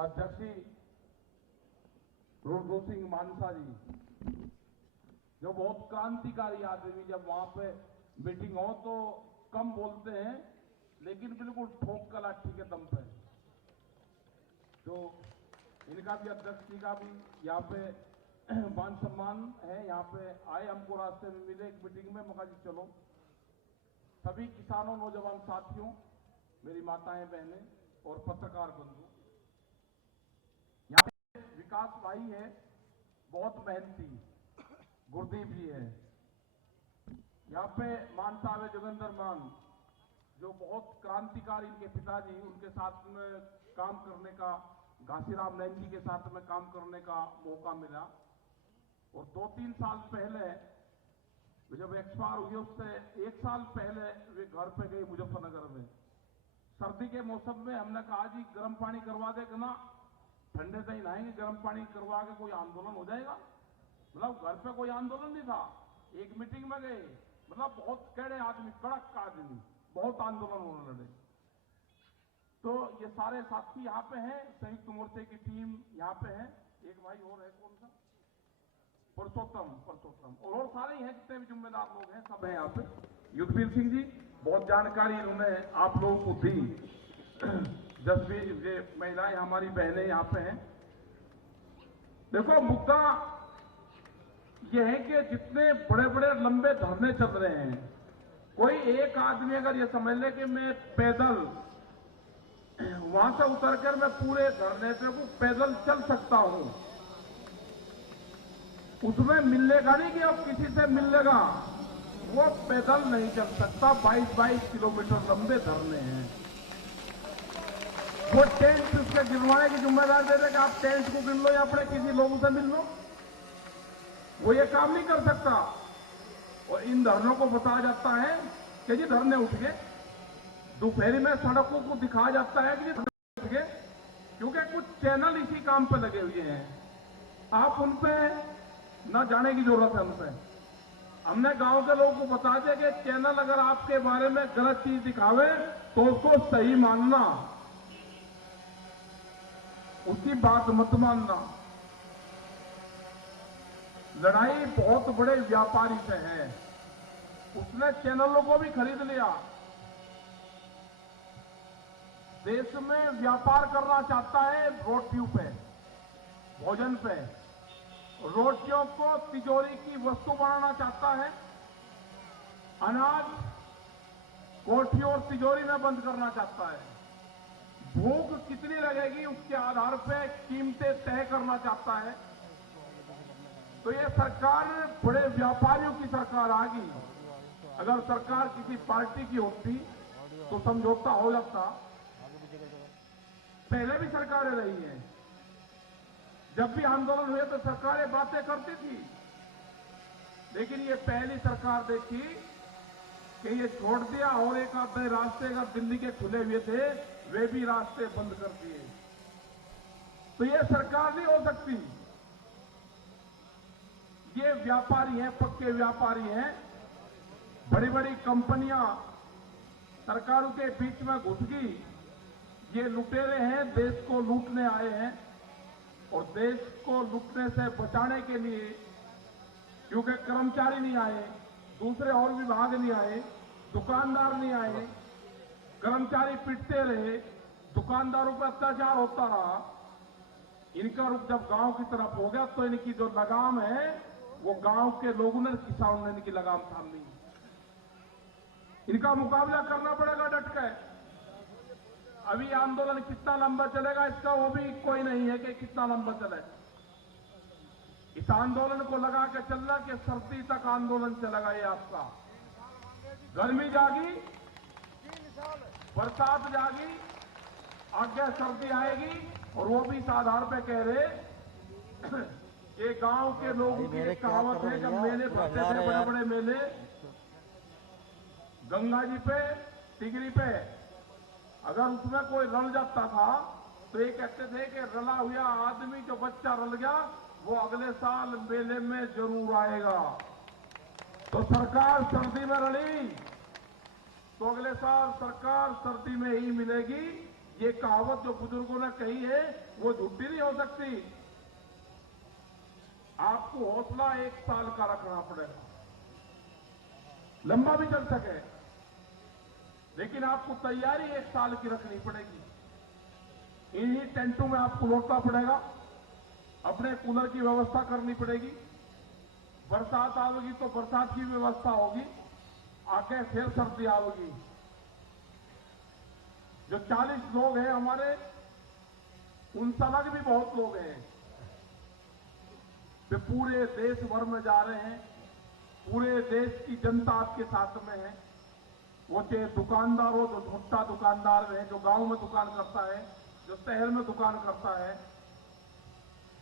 अध्यक्ष रुद्र सिंह मानसा जी, जो बहुत क्रांतिकारी आदमी, जब वहां पे मीटिंग हो तो कम बोलते हैं लेकिन बिल्कुल ठोक का लाठी के दम पे। तो इनका भी, अध्यक्ष जी का भी यहाँ पे मान सम्मान है। यहाँ पे आए, हमको रास्ते में मिले एक मीटिंग में, मगर जी चलो। सभी किसानों, नौजवान साथियों, मेरी माताएं बहनें और पत्रकार बंधु, यहाँ पे विकास भाई है, बहुत मेहनती, गुरदीप जी है। यहाँ पे मान साहब है, जोगिंदर मान, जो बहुत क्रांतिकारी, इनके पिताजी, उनके साथ में काम करने का, घासीराम नैन जी के साथ में काम करने का मौका मिला। और 2-3 साल पहले जब एक्सपायर हुई, उससे 1 साल पहले वे घर पे गए मुजफ्फरनगर में। सर्दी के मौसम में हमने कहा जी गर्म पानी करवा दे ना, ठंडे से ही नहाएंगे, गर्म पानी करवा के कोई आंदोलन हो जाएगा। मतलब घर पे कोई आंदोलन नहीं था, एक मीटिंग में गए। मतलब बहुत कड़े आदमी, कड़क आदमी, बहुत आंदोलन उन्होंने लड़े। तो ये सारे साथी यहाँ पे हैं, संयुक्त मोर्चे की टीम यहाँ पे है। एक भाई और है, कौन सा, पुरुषोत्तम और सारे हैं, जितने भी जिम्मेदार लोग हैं सब हैं यहाँ पे। युद्धवीर सिंह जी, बहुत जानकारी इन्होंने आप लोगों को दी। जसवीर, ये महिलाएं हमारी बहनें यहाँ पे हैं। देखो, मुद्दा ये है कि जितने बड़े बड़े लंबे धरने चल रहे हैं, कोई एक आदमी अगर ये समझ ले कि मैं पैदल वहां से उतरकर मैं पूरे धरने पे को पैदल चल सकता हूं, उसमें मिलेगा नहीं कि अब किसी से मिल लेगा, वो पैदल नहीं चल सकता। 22 किलोमीटर लंबे धरने हैं। वो टेंट उसके गिरवाने की जिम्मेदारी दे दे कि आप टेंट को गिन लो या अपने किसी लोगों से मिल लो, वो ये काम नहीं कर सकता। और इन धरनों को बताया जाता है कि जी धरने उठ गए, दोपहरी में सड़कों को दिखाया जाता है कि जी धरने उठ गए, क्योंकि कुछ चैनल इसी काम पे लगे हुए हैं। आप उन पे न जाने की जरूरत है। उनपे हमने गांव के लोगों को बता दिया कि चैनल अगर आपके बारे में गलत चीज दिखावे तो उसको सही मानना, उसकी बात मत मानना। लड़ाई बहुत बड़े व्यापारी से है, उसने चैनलों को भी खरीद लिया। देश में व्यापार करना चाहता है रोटियों पे, भोजन पे, रोटियों को तिजोरी की वस्तु बनाना चाहता है, अनाज कोठी और तिजोरी में बंद करना चाहता है, भूख कितनी लगेगी उसके आधार पे कीमतें तय करना चाहता है। तो ये सरकार बड़े व्यापारियों की सरकार आ गई। अगर सरकार किसी पार्टी की होती तो समझौता हो जाता। पहले भी सरकारें रही हैं, जब भी आंदोलन हुए तो सरकारें बातें करती थी, लेकिन ये पहली सरकार देखी कि ये छोड़ दिया और एक आधे रास्ते अगर दिल्ली के खुले हुए थे वे भी रास्ते बंद कर दिए। तो ये सरकार नहीं हो सकती। ये व्यापारी हैं, पक्के व्यापारी हैं। बड़ी बड़ी कंपनियां सरकारों के बीच में घुस गई। ये लुटेरे हैं, देश को लूटने आए हैं। और देश को लूटने से बचाने के लिए, क्योंकि कर्मचारी नहीं आए, दूसरे और विभाग नहीं आए, दुकानदार नहीं आए, कर्मचारी पिटते रहे, दुकानदारों पर अत्याचार होता रहा। इनका रुख जब गांव की तरफ हो गया तो इनकी जो लगाम है वो गांव के लोगों ने, किसानों ने इनकी लगाम थाम ली। इनका मुकाबला करना पड़ेगा डट के। अभी आंदोलन कितना लंबा चलेगा इसका वो भी कोई नहीं है कि कितना लंबा चले। इस आंदोलन को लगा के चलना कि सर्दी तक आंदोलन चलेगा। ये आपका गर्मी जागी, बरसात जागी, आगे सर्दी आएगी। और वो भी इस आधार पे कह रहे कि गांव के लोगों की एक कहावत है, जब मेले भरते थे, बड़े बड़े मेले गंगा जी पे, टिगरी पे, अगर उसमें कोई रल जाता था तो ये कहते थे कि रला हुआ आदमी, जो बच्चा रल गया वो अगले साल मेले में जरूर आएगा। तो सरकार सर्दी में रली तो अगले साल सरकार सर्दी में ही मिलेगी। ये कहावत जो बुजुर्गों ने कही है वो झूठी नहीं हो सकती। आपको हौसला 1 साल का रखना पड़ेगा, लंबा भी चल सके, लेकिन आपको तैयारी 1 साल की रखनी पड़ेगी। इन्हीं टेंटों में आपको लौटना पड़ेगा, अपने कूलर की व्यवस्था करनी पड़ेगी। बरसात आएगी तो बरसात की व्यवस्था होगी, आगे फिर सर्दी आएगी। जो 40 लोग हैं हमारे, उन अलग भी बहुत लोग हैं, वे पूरे देश भर में जा रहे हैं। पूरे देश की जनता आपके साथ में है। वो चाहे दुकानदार हो, जो छोटा दुकानदार है, जो गांव में दुकान करता है, जो शहर में दुकान करता है,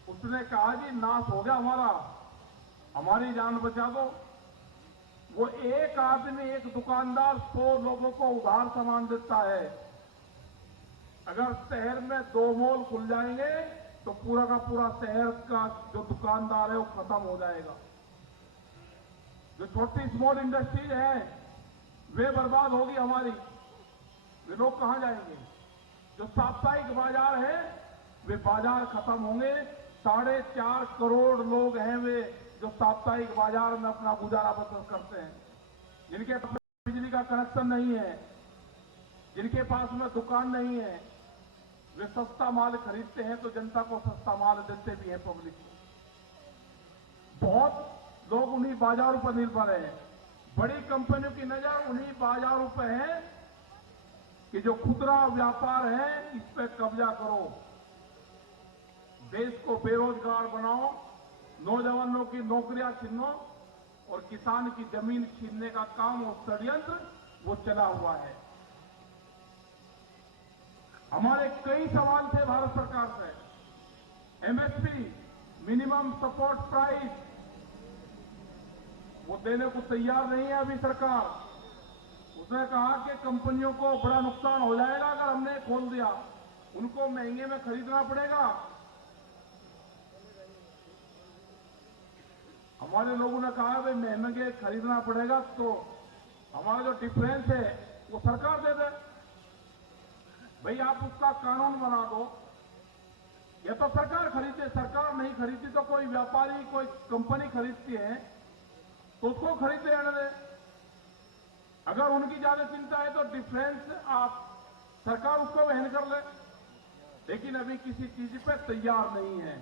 उसने कहा जी नाश हो गया हमारा, हमारी जान बचा दो। वो एक आदमी, एक दुकानदार 100 लोगों को उधार सामान देता है। अगर शहर में 2 मॉल खुल जाएंगे तो पूरा का पूरा शहर का जो दुकानदार है वो खत्म हो जाएगा। जो छोटी स्मॉल इंडस्ट्रीज है वे बर्बाद होगी हमारी, वे लोग कहां जाएंगे। जो साप्ताहिक बाजार है वे बाजार खत्म होंगे। 4.5 करोड़ लोग हैं वे जो साप्ताहिक बाजार में अपना गुजारा बसर करते हैं, जिनके पास बिजली का कनेक्शन नहीं है, जिनके पास में दुकान नहीं है, वे सस्ता माल खरीदते हैं तो जनता को सस्ता माल देते भी है पब्लिक को। बहुत लोग उन्हीं बाजारों पर निर्भर हैं। बड़ी कंपनियों की नजर उन्हीं बाजारों पर है कि जो खुदरा व्यापार है इस पर कब्जा करो, देश को बेरोजगार बनाओ, नौजवानों की नौकरियां छीनो और किसान की जमीन छीनने का काम और षड्यंत्र वो चला हुआ है। हमारे कई सवाल थे भारत सरकार से। एमएसपी, मिनिमम सपोर्ट प्राइस, वो देने को तैयार नहीं है अभी सरकार। उसने कहा कि कंपनियों को बड़ा नुकसान हो जाएगा अगर हमने खोल दिया, उनको महंगे में खरीदना पड़ेगा। हमारे लोगों ने कहा भाई महंगे खरीदना पड़ेगा तो हमारा जो डिफरेंस है वो सरकार दे दे। भाई आप उसका कानून बना दो, या तो सरकार खरीदे। सरकार नहीं खरीदती तो कोई व्यापारी, कोई कंपनी खरीदती है तो उसको खरीदते रहने दे। अगर उनकी ज्यादा चिंता है तो डिफरेंस आप सरकार उसको वहन कर ले, लेकिन अभी किसी चीज पे तैयार नहीं है।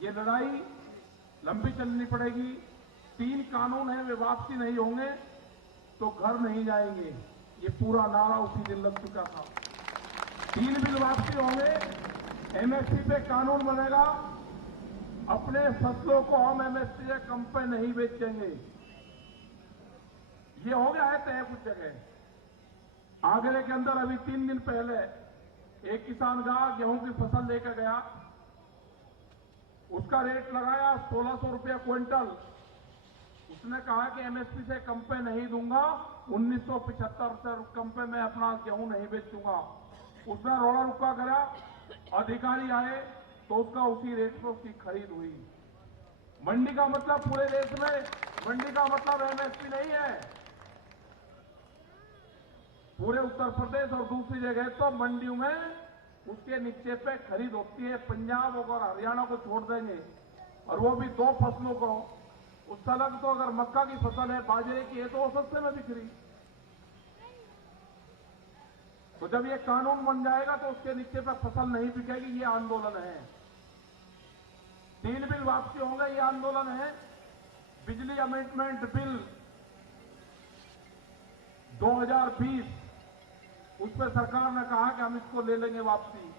ये लड़ाई लंबी चलनी पड़ेगी। 3 कानून हैं, वे वापसी नहीं होंगे तो घर नहीं जाएंगे। ये पूरा नारा उसी दिन लग चुका था। 3 बिल वापसी होंगे, एमएसपी पे कानून बनेगा, अपने फसलों को हम एमएसपी से कम पे नहीं बेचेंगे। ये हो गया है तय कुछ जगह। आगरे के अंदर अभी 3 दिन पहले एक किसान गेहूं की फसल लेकर गया, उसका रेट लगाया 1600 रुपया क्विंटल। उसने कहा कि एमएसपी से कम पे नहीं दूंगा, 1975 से कम पे मैं अपना गेहूं नहीं बेचूंगा। उसने रोड़ा रुका करा, अधिकारी आए तो उसका उसी रेट पर उसकी खरीद हुई। मंडी का मतलब पूरे देश में मंडी का मतलब एमएसपी नहीं है। पूरे उत्तर प्रदेश और दूसरी जगह तो मंडियों में उसके नीचे पे खरीद होती है। पंजाब और हरियाणा को छोड़ देंगे, और वो भी 2 फसलों को। उस अलग तो अगर मक्का की फसल है, बाजरे की है, तो वो सस्ते में बिक रही। तो जब ये कानून बन जाएगा तो उसके नीचे पे फसल नहीं बिकेगी। ये आंदोलन है। 3 बिल वापसी होंगे, ये आंदोलन है। बिजली अमेंडमेंट बिल 2020, उस पर सरकार ने कहा कि हम इसको ले लेंगे वापसी,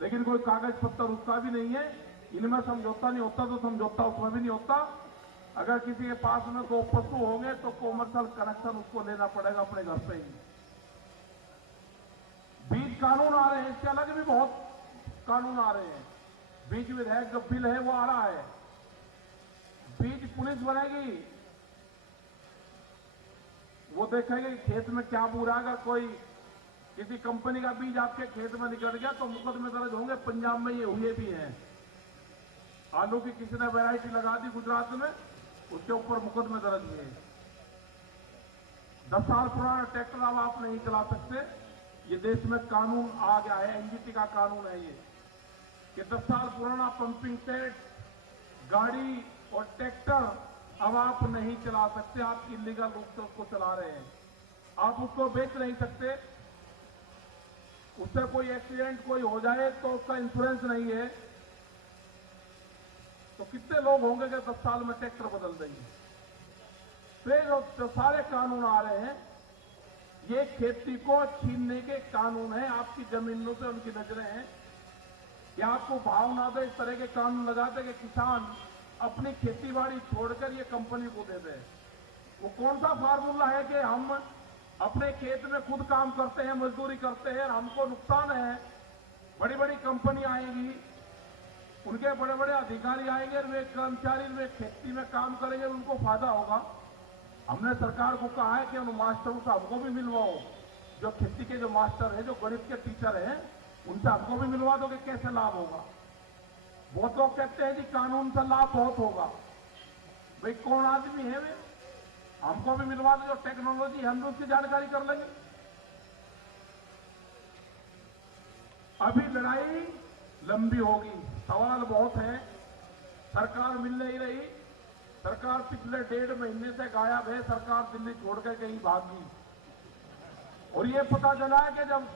लेकिन कोई कागज पत्तर उसका भी नहीं है। इनमें समझौता नहीं होता तो समझौता उसमें भी नहीं होता। अगर किसी के पास में 2 पशु होंगे तो कॉमर्शियल कनेक्शन उसको लेना पड़ेगा अपने घर पे ही। बीज कानून आ रहे हैं, इसके अलग भी बहुत कानून आ रहे हैं। बीज विधेयक जो बिल है वो आ रहा है। बीज पुलिस बनेगी, वो देखेंगे खेत में क्या बुरा। अगर कोई किसी कंपनी का बीज आपके खेत में निकल गया तो मुकदमे दर्ज होंगे। पंजाब में ये हुए भी हैं। आलू की किसी ने वैरायटी लगा दी गुजरात में, उसके ऊपर मुकदमे दर्ज हुए। 10 साल पुराना ट्रैक्टर अब आप नहीं चला सकते, ये देश में कानून आ गया है, एनजीटी का कानून है ये, कि 10 साल पुराना पंपिंग सेट, गाड़ी और ट्रैक्टर अब आप नहीं चला सकते। आप इलीगल रूप से उसको चला रहे हैं, आप उसको बेच नहीं सकते। उससे कोई एक्सीडेंट कोई हो जाए तो उसका इंश्योरेंस नहीं है, तो कितने लोग होंगे कि 10 साल में ट्रैक्टर बदल देंगे। फिर जो सारे कानून आ रहे हैं, ये खेती को छीनने के कानून है, आपकी जमीनों से उनकी नजरें हैं। या आपको भाव ना दे, इस तरह के कानून लगाते कि किसान अपनी खेतीबाड़ी छोड़कर ये कंपनी को दे दे। वो कौन सा फार्मूला है कि हम अपने खेत में खुद काम करते हैं, मजदूरी करते हैं, हमको नुकसान है। बड़ी बड़ी कंपनी आएंगी, उनके बड़े बड़े अधिकारी आएंगे, वे कर्मचारी वे खेती में काम करेंगे, उनको फायदा होगा। हमने सरकार को कहा है कि उन मास्टरों से हमको भी मिलवाओ, जो खेती के जो मास्टर हैं, जो गणित के टीचर हैं, उनसे हमको भी मिलवा दो कि कैसे लाभ होगा। बहुत लोग कहते हैं कि कानून से लाभ बहुत होगा। भाई कौन आदमी है वे, हमको भी मिलवा दो, जो टेक्नोलॉजी हम उसकी जानकारी कर लेंगे। अभी लड़ाई लंबी होगी, सवाल बहुत है, सरकार मिल नहीं रही। सरकार पिछले 1.5 महीने से गायब है, सरकार दिल्ली छोड़कर कहीं भागी। और ये पता चला है कि जब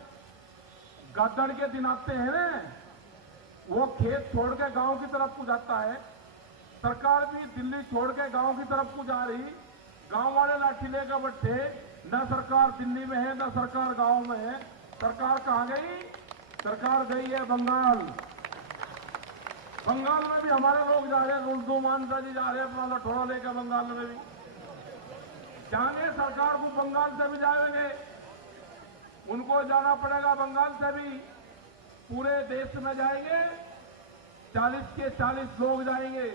गद्दड़ के दिन आते हैं ना, वो खेत छोड़ के गांव की तरफ को जाता है। सरकार भी दिल्ली छोड़ के गांव की तरफ को जा रही, गांव वाले लाठी लेकर बैठे, न सरकार दिल्ली में है न सरकार गांव में है। सरकार कहां गई? सरकार गई है बंगाल। बंगाल में भी हमारे लोग जा रहे हैं, रुल्दू मानसा जी जा रहे हैं अपना लठोड़ा लेकर बंगाल में भी जाएंगे। सरकार को बंगाल से भी जाएंगे, उनको जाना पड़ेगा बंगाल से भी। पूरे देश में जाएंगे, 40 के 40 लोग जाएंगे,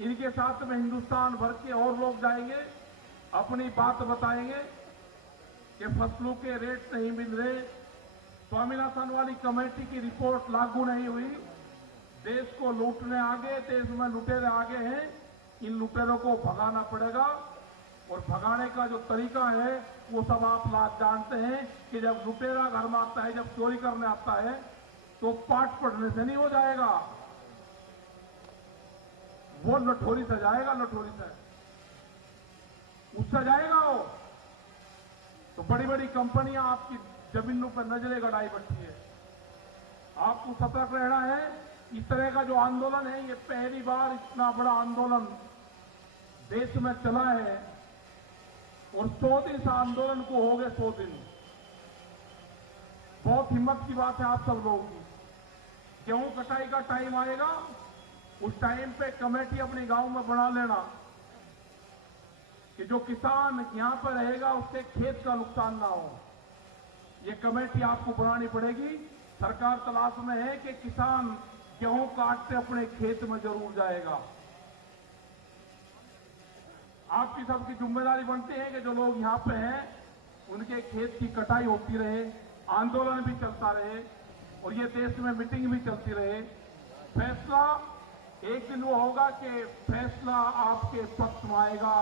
इनके साथ में हिंदुस्तान भर के और लोग जाएंगे, अपनी बात बताएंगे कि फसलों के रेट नहीं मिल रहे, स्वामीनाथन वाली कमेटी की रिपोर्ट लागू नहीं हुई, देश को लूटने आगे, देश में लुटेरे आगे हैं, इन लुटेरों को भगाना पड़ेगा। और भगाने का जो तरीका है वो सब आप लोग जानते हैं कि जब लुटेरा घर में आता है, जब चोरी करने आता है, तो पाठ पढ़ने से नहीं हो जाएगा, वो लठोरी से जाएगा, लठोरी से उससे जाएगा वो। तो बड़ी बड़ी कंपनियां आपकी जमीनों पर नजरें गड़ाई बैठी है, आपको सतर्क रहना है। इस तरह का जो आंदोलन है, ये पहली बार इतना बड़ा आंदोलन देश में चला है। और 100 दिन इस आंदोलन को हो गए, 100 दिन। बहुत हिम्मत की बात है आप सब लोगों की। गेहूं कटाई का टाइम आएगा, उस टाइम पे कमेटी अपने गांव में बना लेना कि जो किसान यहां पर रहेगा उसके खेत का नुकसान ना हो। ये कमेटी आपको बनानी पड़ेगी। सरकार तलाश में है कि किसान गेहूं काटते अपने खेत में जरूर जाएगा। आपकी सबकी जिम्मेदारी बनती है कि जो लोग यहां पे हैं उनके खेत की कटाई होती रहे, आंदोलन भी चलता रहे, और ये देश में मीटिंग भी चलती रहे। फैसला एक दिन वो होगा कि फैसला आपके पक्ष में आएगा,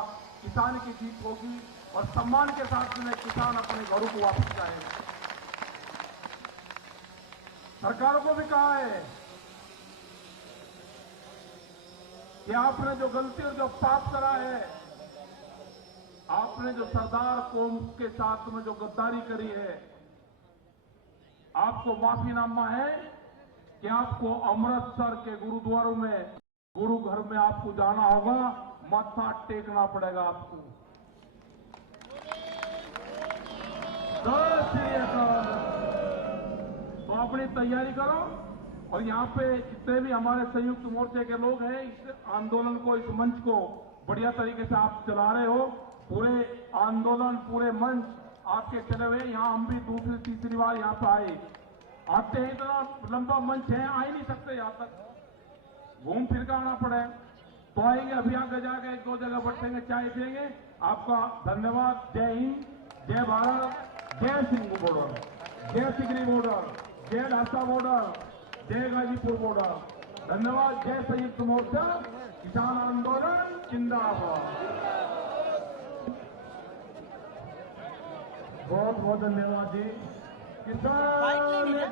किसान की जीत होगी, और सम्मान के साथ में किसान अपने घरों को वापस जाएगा। सरकार को भी कहा है कि आपने जो गलती और जो पाप करा है, आपने जो सरदार कौम के साथ में जो गद्दारी करी है, आपको माफीनामा है कि आपको अमृतसर के गुरुद्वारों में, गुरु घर में आपको जाना होगा, माथा टेकना पड़ेगा आपको। जय श्री अकाल। तो अपनी तैयारी करो। और यहाँ पे जितने भी हमारे संयुक्त मोर्चे के लोग हैं, इस आंदोलन को, इस मंच को बढ़िया तरीके से आप चला रहे हो। पूरे आंदोलन, पूरे मंच आपके चले हुए। यहाँ हम भी दूसरी तीसरी बार यहाँ पे आए, आते हैं, इतना लंबा मंच है, आ ही नहीं सकते यहाँ तक, घूम फिर कर आना पड़े। तो आएंगे, अभी आगे जाके 1-2 जगह बैठेंगे, चाय पिएंगे। आपका धन्यवाद। जय हिंद, जय भारत, जय सिंह बॉर्डर, जय सिगरी बॉर्डर, जय ढाका बॉर्डर, जय गाजीपुर बॉर्डर। धन्यवाद। जय संयुक्त मोर्चा किसान आंदोलन जिंदाबाद। बहुत बहुत धन्यवाद जी। किसान